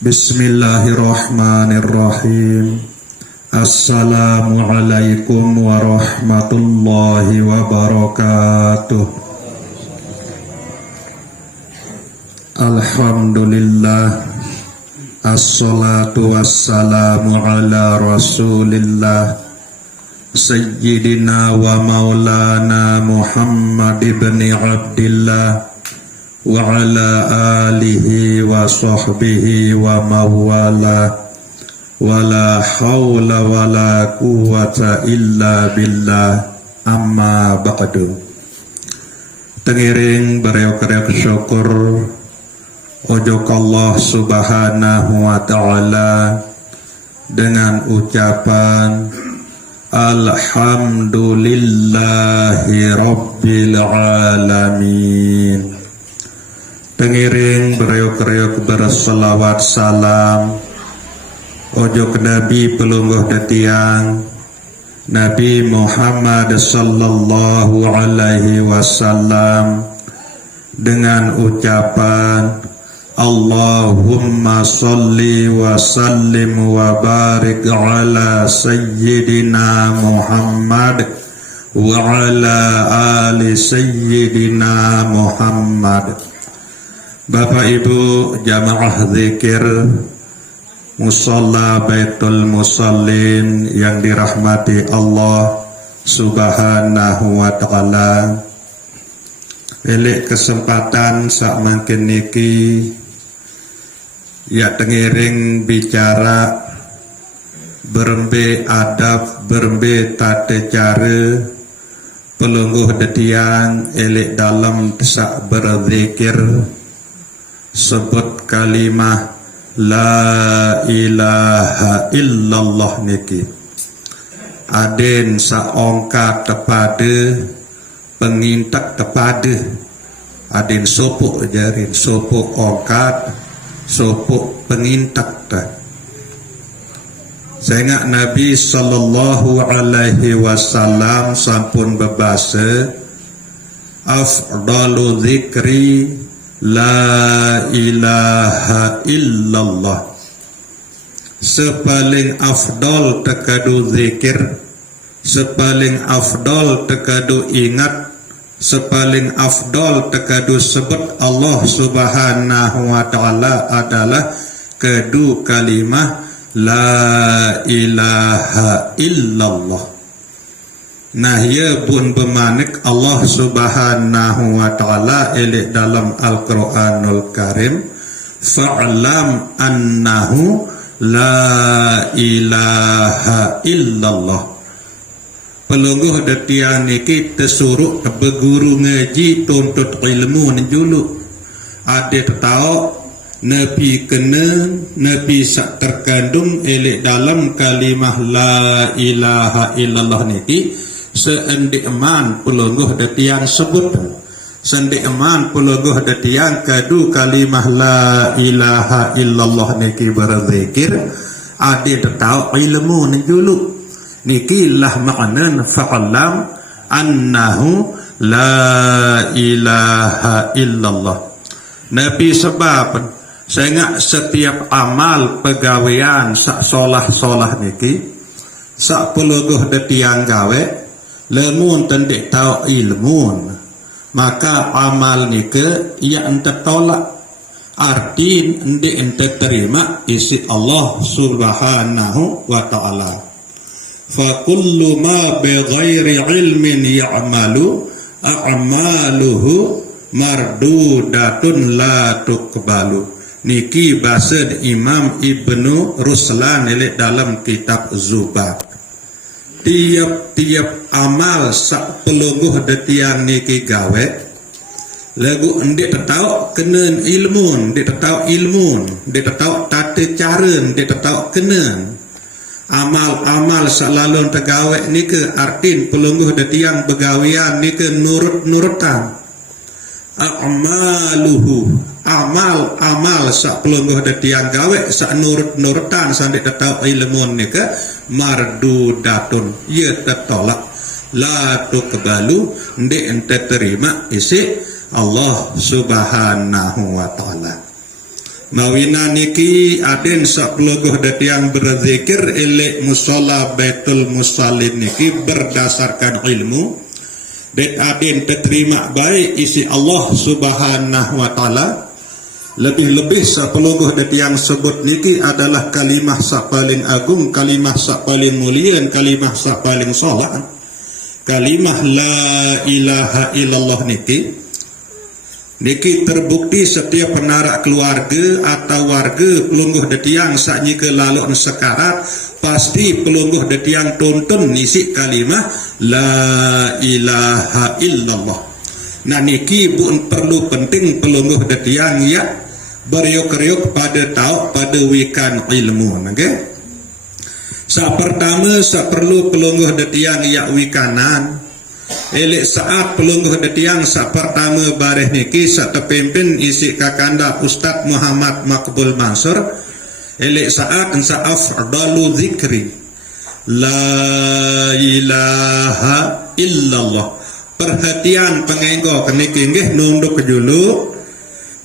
Bismillahirrahmanirrahim. Assalamualaikum warahmatullahi wabarakatuh. Alhamdulillah. Assalatu wassalamu ala rasulillah Sayyidina wa maulana Muhammad ibn Abdillah wa ala alihi wa sahbihi wa mawala wa la hawla wa la quwwata illa billah, amma ba'du. Tengiring bereok-reok syukur ojok Allah subhanahu wa ta'ala dengan ucapan Alhamdulillahi Rabbil Alamin. Tengiring bereok-reok berselawat salam ojok Nabi pelungguh detiang Nabi Muhammad sallallahu alaihi wasallam dengan ucapan Allahumma salli wa sallim wa barik ala Sayyidina Muhammad wa ala ali Sayyidina Muhammad. Bapak Ibu jamaah zikir Musalla Baitul Musallin yang dirahmati Allah subhanahu wa ta'ala, pilih kesempatan sak mangkin niki ya tengiring bicara berembe adab berembe tata cara pelungguh detiang elek dalam sak berzikir sebut kalimah la ilaha illallah niki aden saongka tepada pengintak tepada aden sopuk jarin sopuk ongkat sopuk pengintak ta. Saya ingat Nabi sallallahu alaihi wasallam sampun berbahasa afdalu zikri la ilaha illallah. Sepaling afdal tekadu zikir, sepaling afdal tekadu ingat, sepaling afdal tekadu sebut Allah subhanahu wa ta'ala adalah kedu kalimah la ilaha illallah. Nah ya pun bermanik Allah subhanahu wa ta'ala elek dalam Al-Quranul Karim fa'lam annahu la ilaha illallah. Pelungguh detian niki tersuruh berguru ngaji tuntut ilmu njulu ada tahu Nabi kena Nabi sak terkandung elek dalam kalimah la ilaha illallah niki seendik-eman pelungguh detiang sebut sendik-eman pelungguh detiang kadu kalimah la ilaha illallah niki berzikir ada tahu ilmu njulu niki lah makna fa'lam annahu la ilaha illallah. Nabi sebab saya ingat setiap amal pegawaian sak solah niki sak pelungguh detiang gawe lemun tendek tahu ilmu maka amal nike ia ente tolak arti ente ente terima isi Allah subhanahu wa ta'ala. Fa kullu ma bighairi ilmin ya'malu a'maluhu mardudatun la tuqbalu. Niki bahasa Imam Ibnu Ruslan dalam kitab Zubat. Tiap-tiap amal sak pelungguh detiang niki gawe lagu ndik tahu kena ilmu, ndik tahu ilmu, ndik tahu tata cara, ndik tahu kena amal-amal sak lalun tegawe niki artin pelungguh detiang begawian niki nurut-nurutan a'maluhu amal sak pelungguh detiang gawe sak nurut-nurutan sampai tahu ilmu niki mardudatun ia tertolak la tuqbalu ndik ente terima isi Allah subhanahu wa ta'ala. Mawina niki aden sapuluh detiang berzikir elek musola Baitul Musallin niki berdasarkan ilmu dan aden terima baik isi Allah Subhanahu wa taala. Lebih-lebih sapuluh detiang sebut niki adalah kalimah sak paling agung, kalimah sak paling mulia, kalimah sak paling solat. Kalimah la ilaha illallah niki terbukti setiap penarak keluarga atau warga pelungguh detiang saknya ke lalu sekarat pasti pelungguh detiang tonton isi kalimah la ilaha illallah. Nah niki pun perlu penting pelungguh detiang ya beriuk-riuk pada tahu pada wikan ilmu. Okay? Pertama perlu pelungguh detiang ya wikanan. Elek saat pelungguh detiang pertama bareh niki terpimpin isi kakanda Ustaz Muhammad Makbul Mansur. Elek saat afdalu zikri la ilaha illallah. Perhatian pengenggo keniki nggih nunduk dulu.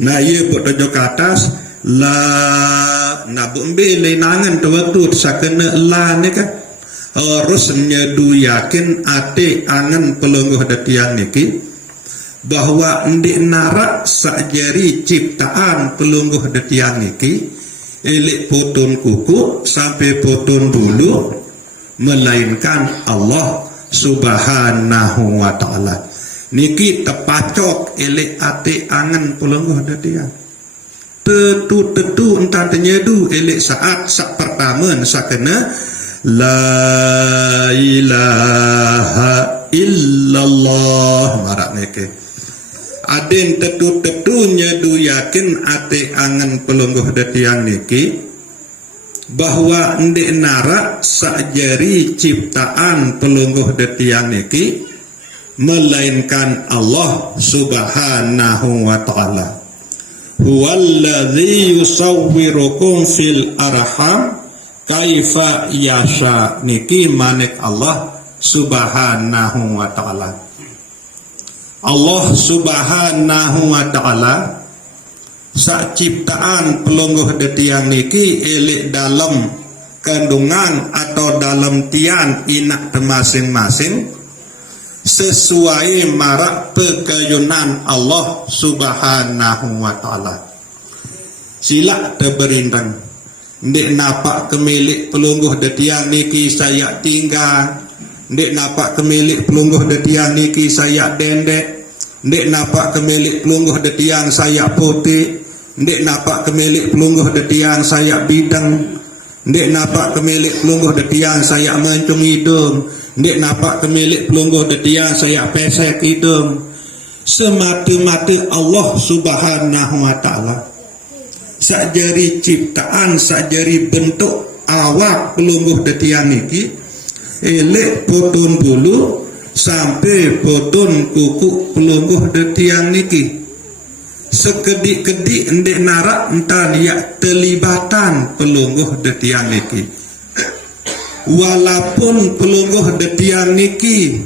Nah iya buat dojo ke atas la nabu mbele nangan tu waktu sakena la ni kan harus nyedu yakin ate angan pelungguh detiang niki bahwa ndik narak sakjari ciptaan pelungguh detiang niki elek potong kuku sampai potong bulu melainkan Allah Subhanahu wa taala. Niki tepacok elek ate angan pelungguh detiang. Tetu entar tenyedu elek saat sak pertama sakena la ilaha illallah marak neke. Aden tetu nyedu yakin ate angan pelungguh detiang niki bahwa ndek narak sakjari ciptaan pelungguh detiang niki melainkan Allah Subhanahu wa taala. Huwallazi yusawwirukum fil arham kaifa yasha niki manik Allah Subhanahu wa taala. Allah Subhanahu wa taala sak ciptaan pelungguh detiang niki elek dalam kandungan atau dalam tian inak masing-masing sesuai marak pekayunan Allah Subhanahu wa taala. Sila teberintang ndek napak kemilik pelungguh detiang niki saya tinggal, ndek napak kemilik pelungguh detiang niki saya dendek, ndek napak kemilik pelungguh detiang saya putih, ndek napak kemilik pelungguh detiang saya bidang, ndek napak kemilik pelungguh detiang saya mencung hidung, ndek napak kemilik pelungguh detiang saya pesek hidung. Semata-mata Allah Subhanahu wa taala sakjari ciptaan, sakjari bentuk awak pelungguh detiang niki elek potong bulu sampai potong kuku pelungguh detiang niki sekedik-kedik ndek narak entar ya terlibatan pelungguh detiang niki. Walaupun pelungguh detiang niki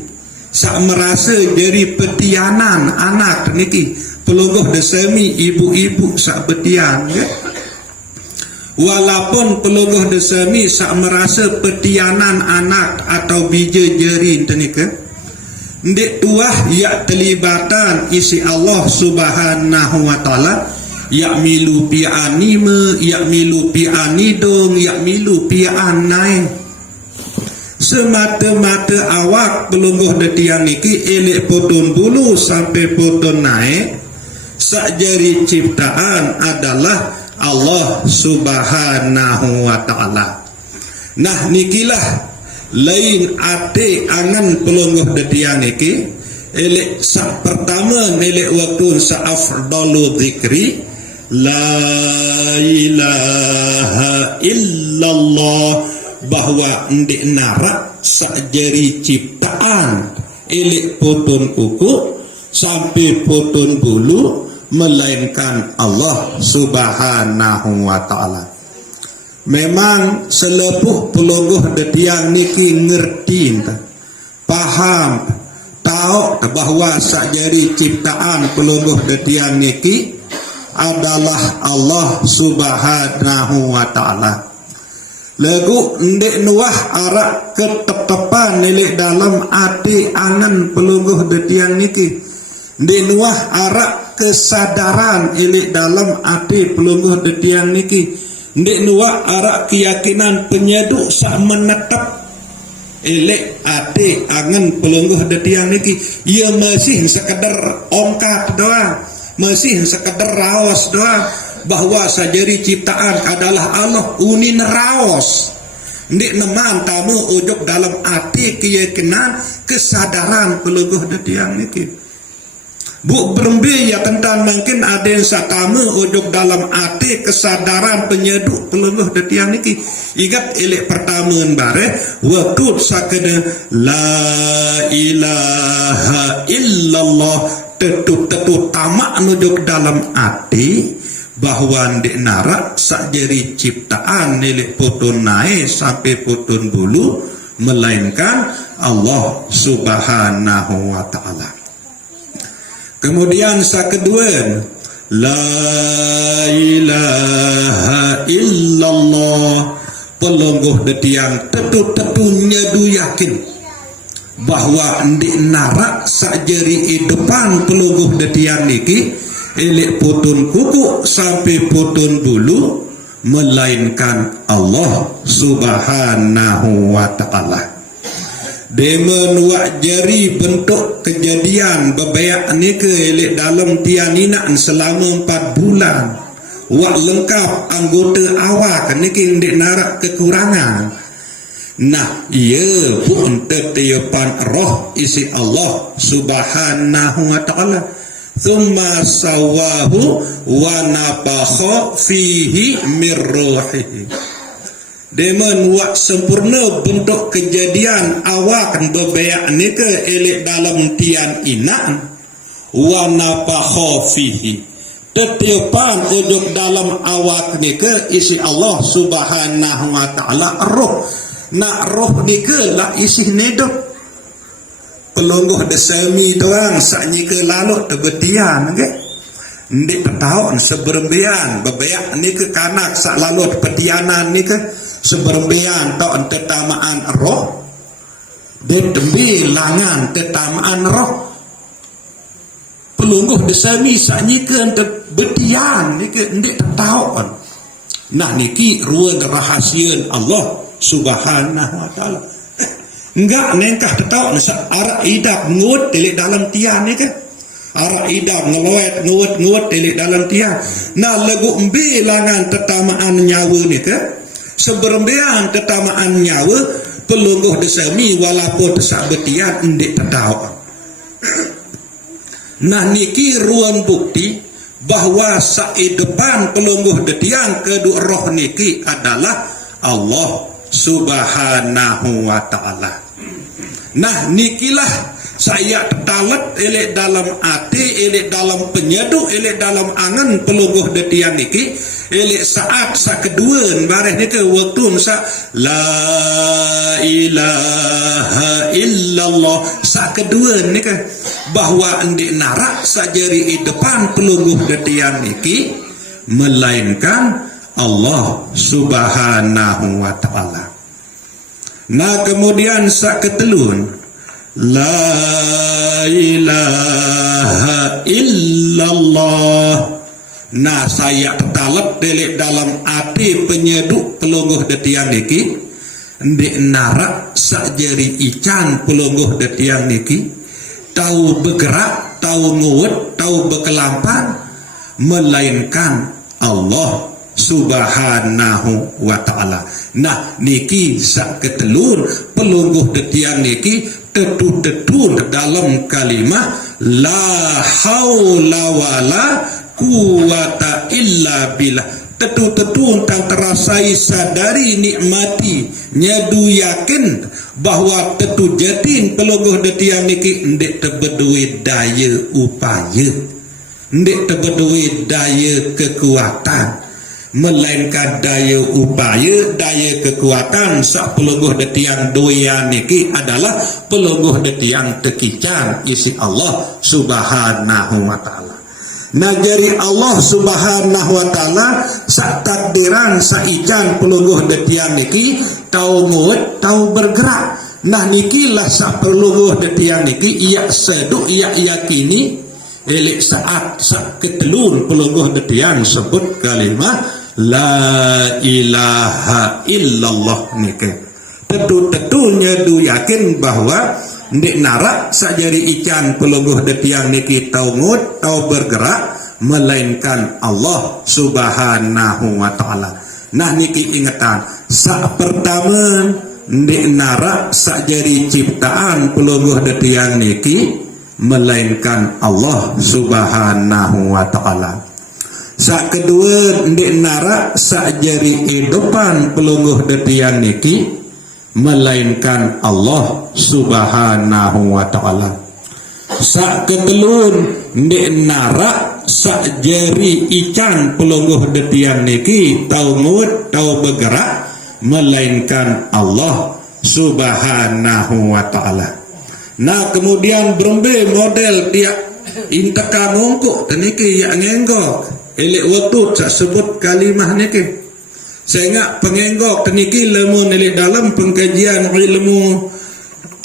sak merasa jadi petianan anak niki pelungguh desemi ibu-ibu sak betian ya? Walaupun pelungguh desemi sak merasa petianan anak atau bija jeri tenika ndek tuah ya terlibatan isi Allah Subhanahu wa taala ya milu pi anime ya milu pi anidong ya milu pi anai. Semata-mata awak pelungguh detiang niki elek potong bulu sampai potong naik sakjari ciptaan adalah Allah Subhanahu wa taala. Nah nikilah lain ate angan pelungguh detiang niki elek sak pertama elek waktu sa afdalu zikri la ilaha illallah bahwa ndik narak sakjari ciptaan elek potong kuku sampai potong bulu melainkan Allah Subhanahu wa taala. Memang selepuh pelungguh detiang niki ngerti paham tahu bahwa sakjari ciptaan pelungguh detiang niki adalah Allah Subhanahu wa ta'ala. Lagu ndek nuah arak ketetapan nilai dalam hati angan pelungguh detiang niki. Ndek nuah arak kesadaran nilai dalam hati pelungguh detiang niki. Ndek nuah arak keyakinan penyeduk sak menetap elek hati angan pelungguh detiang niki. Ia masih sekadar ongkat doang, masih sekadar rawas doang, bahwa sajari ciptaan adalah Allah unin rawas. Ndik neman tamu ujuk dalam hati keyakinan kesadaran pelungguh detiang niki. Bu berembi ya tentang mungkin ada yang satamu ujuk dalam hati kesadaran penyeduk pelungguh detiang niki. Ingat elek pertama bare waktu sakada la ilaha illallah tetu tamak nujuk dalam hati bahwa ndek narak sakjari ciptaan nilai putun naik sampai putun bulu melainkan Allah Subhanahu wa ta'ala. Kemudian kedua, la ilaha illallah pelungguh detiang tetu nyadu yakin bahwa ndek narak sakjari depan pelungguh detiang niki elek putun kuku sampai putun bulu melainkan Allah Subhanahu wa ta'ala. Demen wak jari bentuk kejadian bebayak ni ke elek dalam tianinan selama 4 bulan. Wak lengkap anggota awak ni ke ndek narak kekurangan. Nah, ia pun tetiupan roh isi Allah Subhanahu wa ta'ala. Thumma sawahu wa nafakha fihi min ruhihi. Demen wak sempurna bentuk kejadian awak bebayak ni ke elek dalam tian inan wa nafakha fihi. Tetiupan ujuk dalam awak ni ke isi Allah Subhanahu wa ta'ala roh. Nak roh ni ke lah isi nedo pelungguh desami doang saknyi ke lalu tebetian ke ndik tahu seberembian bebayak ni ke kanak sak lalu petianan ni ke seberembian tok tetamaan roh detembi langan tetamaan roh pelungguh desami saknyi ke tebetian ni ke ndik tahu. Nah niki ruang rahasia Allah Subhanahu wa ta'ala. Enggak nengkah tetau arak idap ngut telik dalam tiang ni ke arak idap ngeloet ngut telik dalam tiang. Nah lagu embi langan tetamaan nyawa ni ke seberembian tetamaan nyawa pelungguh desami walaupun tesak betian ndik tetau. Nah niki ruang bukti bahwa sa'i depan pelungguh detiang kedua roh niki adalah Allah Subhanahu wa ta'ala. Nah nikilah saya talat elek dalam hati, elek dalam penyeduk, elek dalam angan pelungguh detiang niki, elek saat kedua bareh ni ke waktu sa la ilaha illallah kedua ni ke bahwa ndik narak sajari depan pelungguh detiang niki melainkan Allah Subhanahu wa ta'ala. Nah kemudian ketelun la ilaha illallah. Nah saya talep delik dalam hati penyeduk pelungguh detiang niki ndik narak sakjari ican pelungguh detiang niki tahu bergerak, tahu nguwet, tahu berkelampan melainkan Allah Subhanahu wa ta'ala. Nah niki sak ketelur pelungguh detiang niki tetu dalam kalimah la haula wala quwata illa billah. Tetu tentang terasai sadari nikmati nyadu yakin bahwa tetu jatin pelungguh detiang niki ndek tebedui daya upaya, ndek tebedui daya kekuatan, melainkan daya upaya, daya kekuatan sak pelungguh detiang doyan niki adalah pelungguh detiang tekican isi Allah Subhanahu wa ta'ala. Najari Allah Subhanahu wa taala sak takdiran sak ican pelungguh detiang niki tau muat tau bergerak. Nah niki lah sak pelungguh detiang niki ia seduk ia yakini elik saat sak ketelun pelungguh detiang sebut kalimah la ilaha illallah niki. Tentu-tentunya du yakin bahwa ndek narak sajari ican pelungguh detiang niki tau ngut tau bergerak melainkan Allah Subhanahu wa taala. Nah niki ingatan sak pertama ndek narak sajari ciptaan pelungguh detiang niki melainkan Allah Subhanahu wa taala. Sak kedua ndek narak sajari hidupan pelungguh detiang niki melainkan Allah Subhanahu wa taala. Sak ketelun ndek narak sak jari ican pelungguh detiang niki tau ngut tau bergerak melainkan Allah Subhanahu wa taala. Nah kemudian berembe model dia intaka mongkok niki yang ngenggok elek waktu sak sebut kalimah niki. Saya ingat pengenggok teniki lemu nelik dalam pengkajian ilmu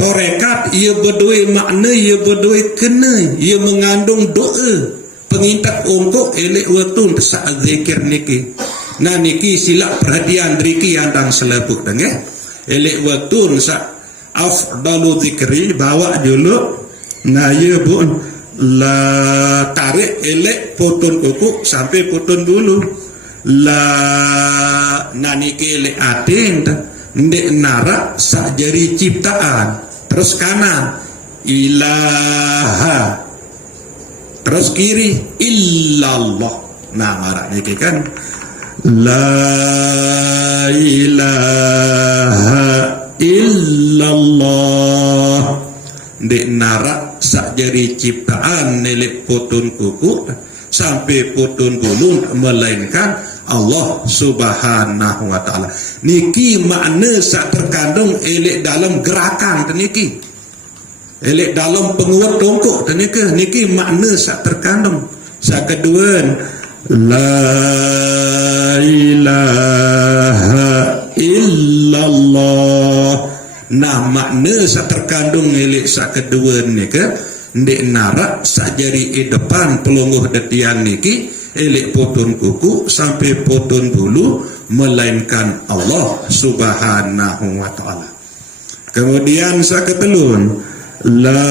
torekat ia berdua makna ia berdua kena ia mengandung doa pengintak ongkok elek waktu sak zikir niki. Nah niki silap perhatian driki andang selapuk dengeh elek waktu sak afdalu zikri bawa dulu nah ia pun la tarik elek potong kuku sampai potong dulu la naniki le atin ndek narak sak jari ciptaan terus kanan ilaha terus kiri illallah. Nah marak niki kan la ilaha illallah ndek narak sak jari ciptaan nelek potun kuku sampai potun bulu melainkan Allah Subhanahu wa taala. Niki makna sak terkandung elek dalam gerakan niki. Elek dalam penguat tongkok niki makna sak terkandung. Sak kedua la ilaha illallah. Nah makna sak terkandung elek sak kedua niki ndek narak sak jari depan pelungguh detiang niki elek potong kuku sampai potong bulu melainkan Allah Subhanahu wa taala. Kemudian sak ketelun la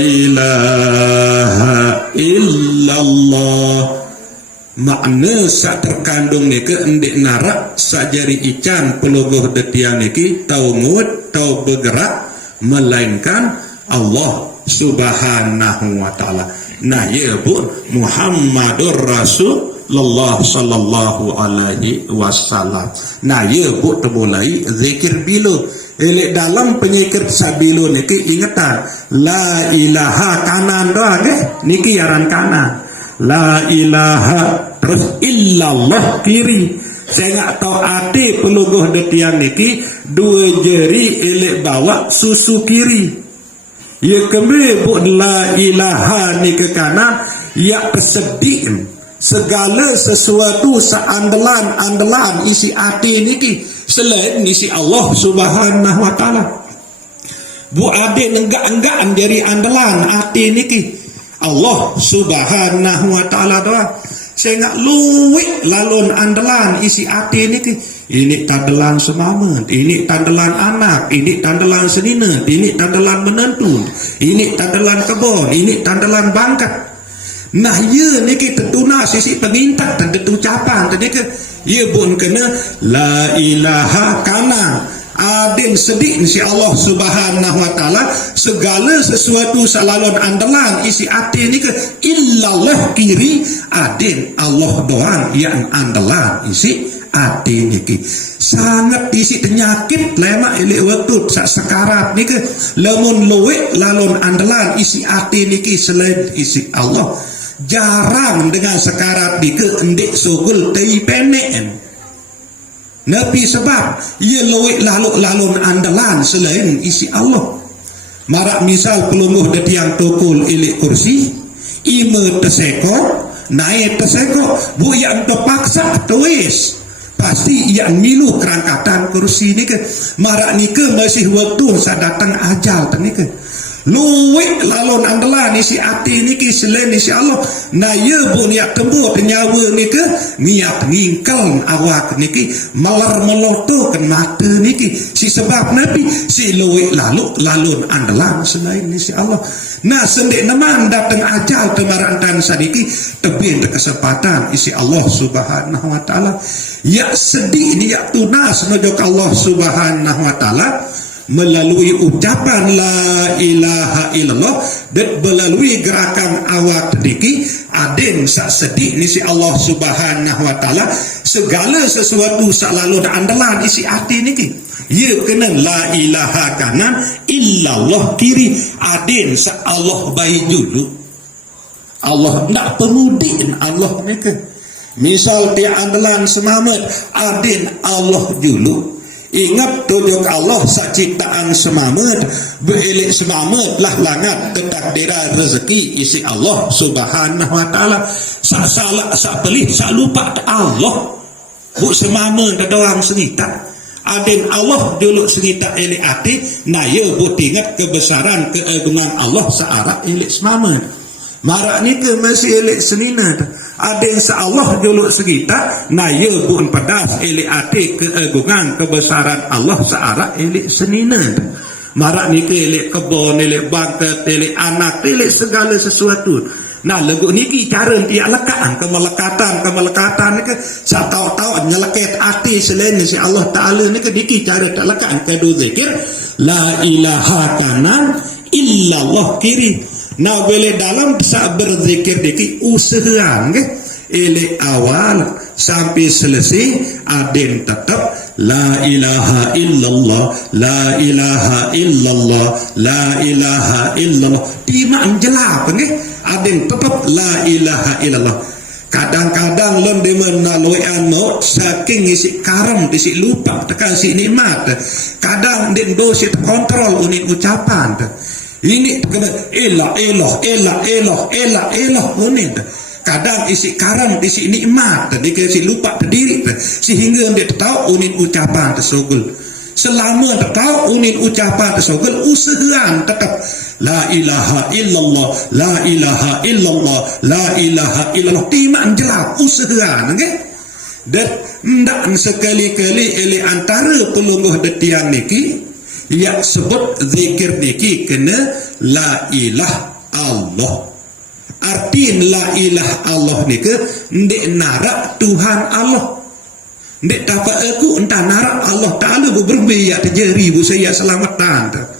ilaha illallah makna sak terkandung niki ndek narak sak jari ican pelungguh detiang niki tau ngut tau bergerak melainkan Allah Subhanahu wa taala. Nah ya bu Muhammadur Rasulullah sallallahu alaihi wasallam. Nah ya bu termulai zikir bilu elek dalam penyikir sabilu niki ingatan la ilaha kanan doang niki yaran kanan la ilaha terus illallah kiri. Saya nggak tahu ati pelungguh detiang niki dua jari elek bawa susu kiri. Ya kembali bu la ilaha ni ke kanan ya pesedih segala sesuatu seandalan isi hati niki selain isi Allah Subhanahu wa taala. Bu ade enggak dari andalan hati niki Allah Subhanahu wa taala doa. Saya nggak luwik lalon andalan isi hati niki. Ini tandalan semamat, ini tandalan anak, ini tandalan senina, ini tandalan menentu, ini tandalan kebon, ini tandalan bangkat. Nah ya niki tentuna sisi pengintak dan tentu ucapan tadi ke ya pun kena la ilaha kana adin sedih si Allah Subhanahu wa taala segala sesuatu salalon andalan isi hati ni ke illallah kiri adin Allah doang yang andalan isi hati niki sangat isi penyakit lema elek waktu sak sekarat niki lamun luwe lalon andalan isi hati niki selain isi Allah jarang dengan sekarat niki endek sugul tei penen Nabi sebab ia luwe lalun andalan selain isi Allah marak misal pelumuh detiang tukul elek kursi Ima tersekot, naik tersekot, bu yang terpaksa tuis. Pasti yang milu kerangkatan kursi ni ke. Marak ni ke masih waktu saat datang ajal ni ke. Luwek lalon andalan ni si ati ni ke selain ni si Allah. Na ye bu niat tembuk nyawa ni ke. Niat ngingkal awak ni ke. Malar melotokan mata ni ke. Si sebab Nabi si luwek lalon andalan selain ni si Allah. Nah sendik naman datang ajal temarantan sadiki. Tebin kesempatan isi Allah subhanahu wa ta'ala. Ya sedih ni ya tunas ngejok Allah subhanahu wa ta'ala. Melalui ucapan la ilaha illallah dan melalui gerakan awak terdiki adin sak sedih ni si Allah subhanahu wa ta'ala segala sesuatu sak lalu andalan isi hati ni ki ya kena la ilaha kanan illallah kiri adin sak Allah baik dulu Allah nak pemudin Allah ni ke misal dia andalan semamat adin Allah dulu. Ingat tujuk Allah sak ciptaan semamat berelik semamat lah langat ketakdiran rezeki isi Allah subhanahu wa ta'ala sak salah sak pelih sak lupa Allah bu semamat dah doang sengita adin Allah dulu sengita elik hati na ya bu ingat kebesaran keagungan Allah searah elik semamat marak ni ke masih elik senina ada yang Allah dulu segita na ya pun pedas elik ati keagungan kebesaran Allah searah elik senina marak ni ke elik kebon elik bangkat elik anak elik segala sesuatu nah lagu ni ki cara dia lekaan kemelekatan ni ke sa tahu nyeleket ati selain si Allah Ta'ala ni ke diki cara tak lekaan kedu zikir la ilaha kanan illallah kiri. Nah boleh dalam saat berzikir diki usahaan ke ele awal sampai selesai adin tetap la ilaha illallah la ilaha illallah la ilaha illallah timaan jelap ke adin tetap la ilaha illallah. Kadang-kadang lon demen naloi anot saking isi karam isi lupa tekan si nikmat kadang den dosi kontrol unik ucapan ini kena elah ini kadang isi karam isi nikmat dia si lupa terdiri sehingga dia tahu unin ucapan tersogul selama dia tahu unin ucapan tersogul usahaan tetap la ilaha illallah la ilaha illallah la ilaha illallah timaan jelap usahaan okay? Dan ndak sekali-kali ele antara pelungguh detian niki yang sebut zikir niki kena la ilah Allah. Arti la ilah Allah ni ke ndik narak Tuhan Allah. Ndik dapat aku entah narak Allah Ta'ala berbiak terjeri bu saya selamatan.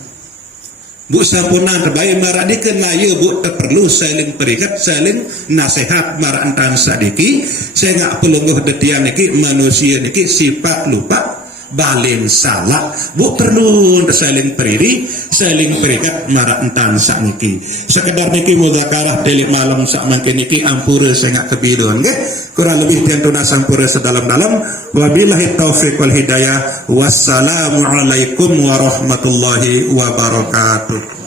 Bu sampunan terbaik marak ni kena ya bu perlu saling perikat saling nasihat marak entan sadiki. Saya ngak pelungguh detian niki manusia niki sifat lupa balin salah bu perlu saling periri saling perikat marak entan sak niki sekedar niki muzakarah delik malam sak mangke niki ampura sangat kebidon nggih kurang lebih tiantuna sampura sedalam-dalam wabillahi taufiq wal hidayah wassalamu alaikum warahmatullahi wabarakatuh.